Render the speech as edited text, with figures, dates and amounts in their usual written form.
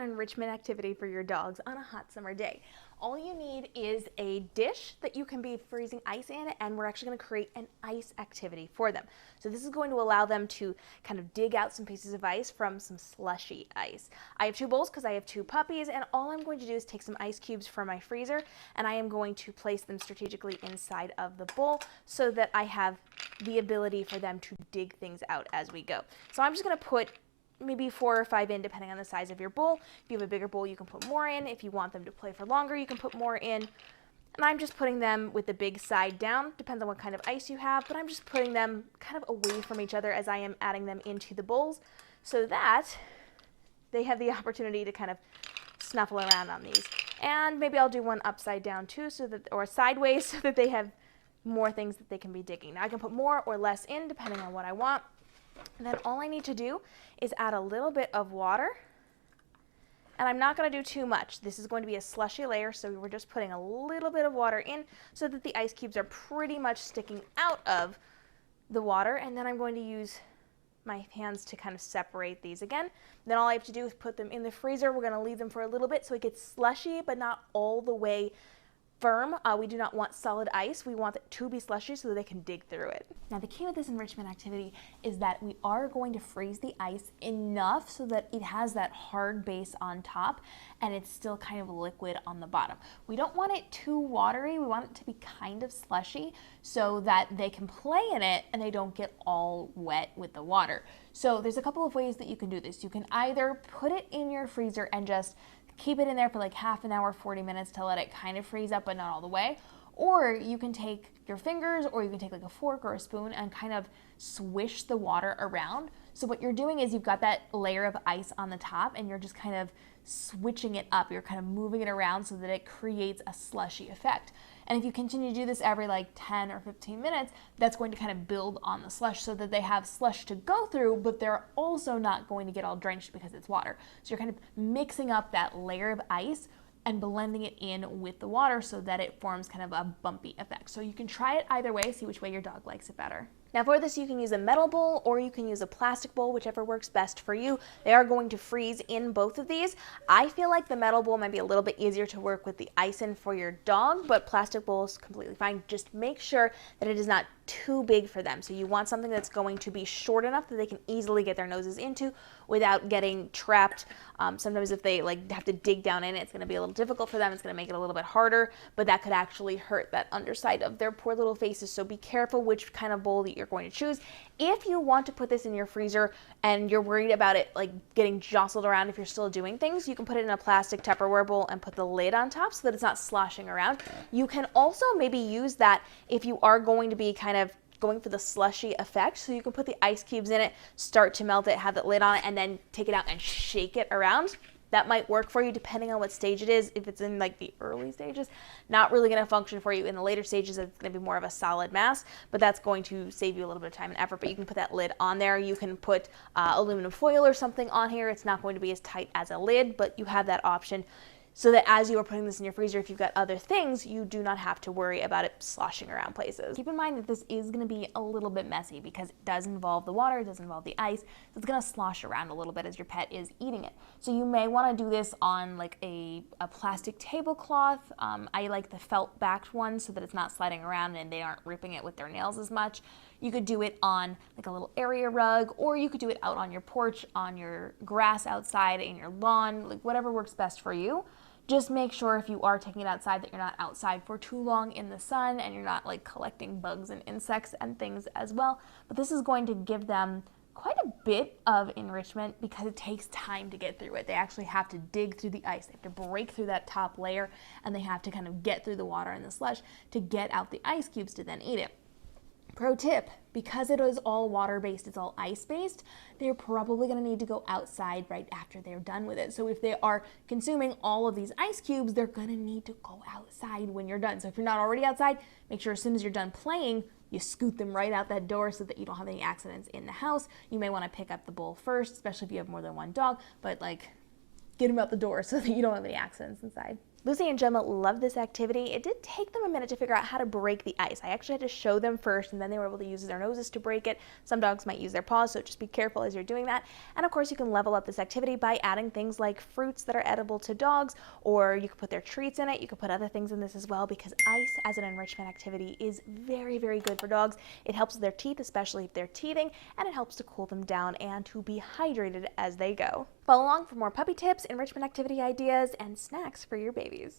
an enrichment activity for your dogs on a hot summer day. All you need is a dish that you can be freezing ice in, and we're actually going to create an ice activity for them. So this is going to allow them to kind of dig out some pieces of ice from some slushy ice. I have two bowls because I have two puppies, and all I'm going to do is take some ice cubes from my freezer, and I am going to place them strategically inside of the bowl so that I have the ability for them to dig things out as we go. So I'm just going to put maybe 4 or 5 in, depending on the size of your bowl. If you have a bigger bowl, you can put more in. If you want them to play for longer, you can put more in. And I'm just putting them with the big side down. Depends on what kind of ice you have, but I'm just putting them kind of away from each other as I am adding them into the bowls so that they have the opportunity to kind of snuffle around on these. And maybe I'll do one upside down too, or sideways, so that they have more things that they can be digging. Now I can put more or less in depending on what I want. And then all I need to do is add a little bit of water, and I'm not going to do too much. This is going to be a slushy layer, so we're just putting a little bit of water in so that the ice cubes are pretty much sticking out of the water, and then I'm going to use my hands to kind of separate these again. Then all I have to do is put them in the freezer. We're going to leave them for a little bit so it gets slushy, but not all the way firm. We do not want solid ice. We want it to be slushy so that they can dig through it. Now the key with this enrichment activity is that we are going to freeze the ice enough so that it has that hard base on top and it's still kind of liquid on the bottom. We don't want it too watery. We want it to be kind of slushy so that they can play in it and they don't get all wet with the water. So there's a couple of ways that you can do this. You can either put it in your freezer and just keep it in there for like half an hour, 40 minutes to let it kind of freeze up, but not all the way. Or you can take your fingers, or you can take like a fork or a spoon and kind of swish the water around. So what you're doing is you've got that layer of ice on the top and you're just kind of switching it up. You're kind of moving it around so that it creates a slushy effect. And if you continue to do this every like 10 or 15 minutes, that's going to kind of build on the slush so that they have slush to go through, but they're also not going to get all drenched because it's water. So you're kind of mixing up that layer of ice and blending it in with the water so that it forms kind of a bumpy effect. So you can try it either way, see which way your dog likes it better. Now for this, you can use a metal bowl or you can use a plastic bowl, whichever works best for you. They are going to freeze in both of these. I feel like the metal bowl might be a little bit easier to work with the ice in for your dog, but plastic bowl is completely fine. Just make sure that it is not too big for them. So you want something that's going to be short enough that they can easily get their noses into without getting trapped. Sometimes if they like have to dig down in it, it's going to be a little difficult for them. It's going to make it a little bit harder, but that could actually hurt that underside of their poor little faces. So be careful which kind of bowl that you're going to choose. If you want to put this in your freezer and you're worried about it like getting jostled around if you're still doing things, you can put it in a plastic Tupperware bowl and put the lid on top so that it's not sloshing around. You can also maybe use that if you are going to be kind of going for the slushy effect. So you can put the ice cubes in it, start to melt it, have the lid on it, and then take it out and shake it around. That might work for you depending on what stage it is. If it's in like the early stages, not really going to function for you. In the later stages, it's going to be more of a solid mass, but that's going to save you a little bit of time and effort. But you can put that lid on there. You can put aluminum foil or something on here. It's not going to be as tight as a lid, but you have that option so that as you are putting this in your freezer, if you've got other things, you do not have to worry about it sloshing around places. Keep in mind that this is going to be a little bit messy because it does involve the water, it does involve the ice, so it's going to slosh around a little bit as your pet is eating it. So you may want to do this on like a plastic tablecloth. I like the felt backed one so that it's not sliding around and they aren't ripping it with their nails as much. You could do it on like a little area rug, or you could do it out on your porch, on your grass outside, in your lawn, like whatever works best for you. Just make sure if you are taking it outside that you're not outside for too long in the sun and you're not like collecting bugs and insects and things as well. But this is going to give them quite a bit of enrichment because it takes time to get through it. They actually have to dig through the ice. They have to break through that top layer and they have to kind of get through the water and the slush to get out the ice cubes to then eat it. Pro tip, because it is all water-based, it's all ice-based, they're probably going to need to go outside right after they're done with it. So if they are consuming all of these ice cubes, they're going to need to go outside when you're done. So if you're not already outside, make sure as soon as you're done playing, you scoot them right out that door so that you don't have any accidents in the house. You may want to pick up the bowl first, especially if you have more than one dog, but like get them out the door so that you don't have any accidents inside. Lucy and Gemma love this activity. It did take them a minute to figure out how to break the ice. I actually had to show them first, and then they were able to use their noses to break it. Some dogs might use their paws, so just be careful as you're doing that. And of course, you can level up this activity by adding things like fruits that are edible to dogs, or you can put their treats in it. You can put other things in this as well, because ice as an enrichment activity is very, very good for dogs. It helps with their teeth, especially if they're teething, and it helps to cool them down and to be hydrated as they go. Follow along for more puppy tips, enrichment activity ideas, and snacks for your babies.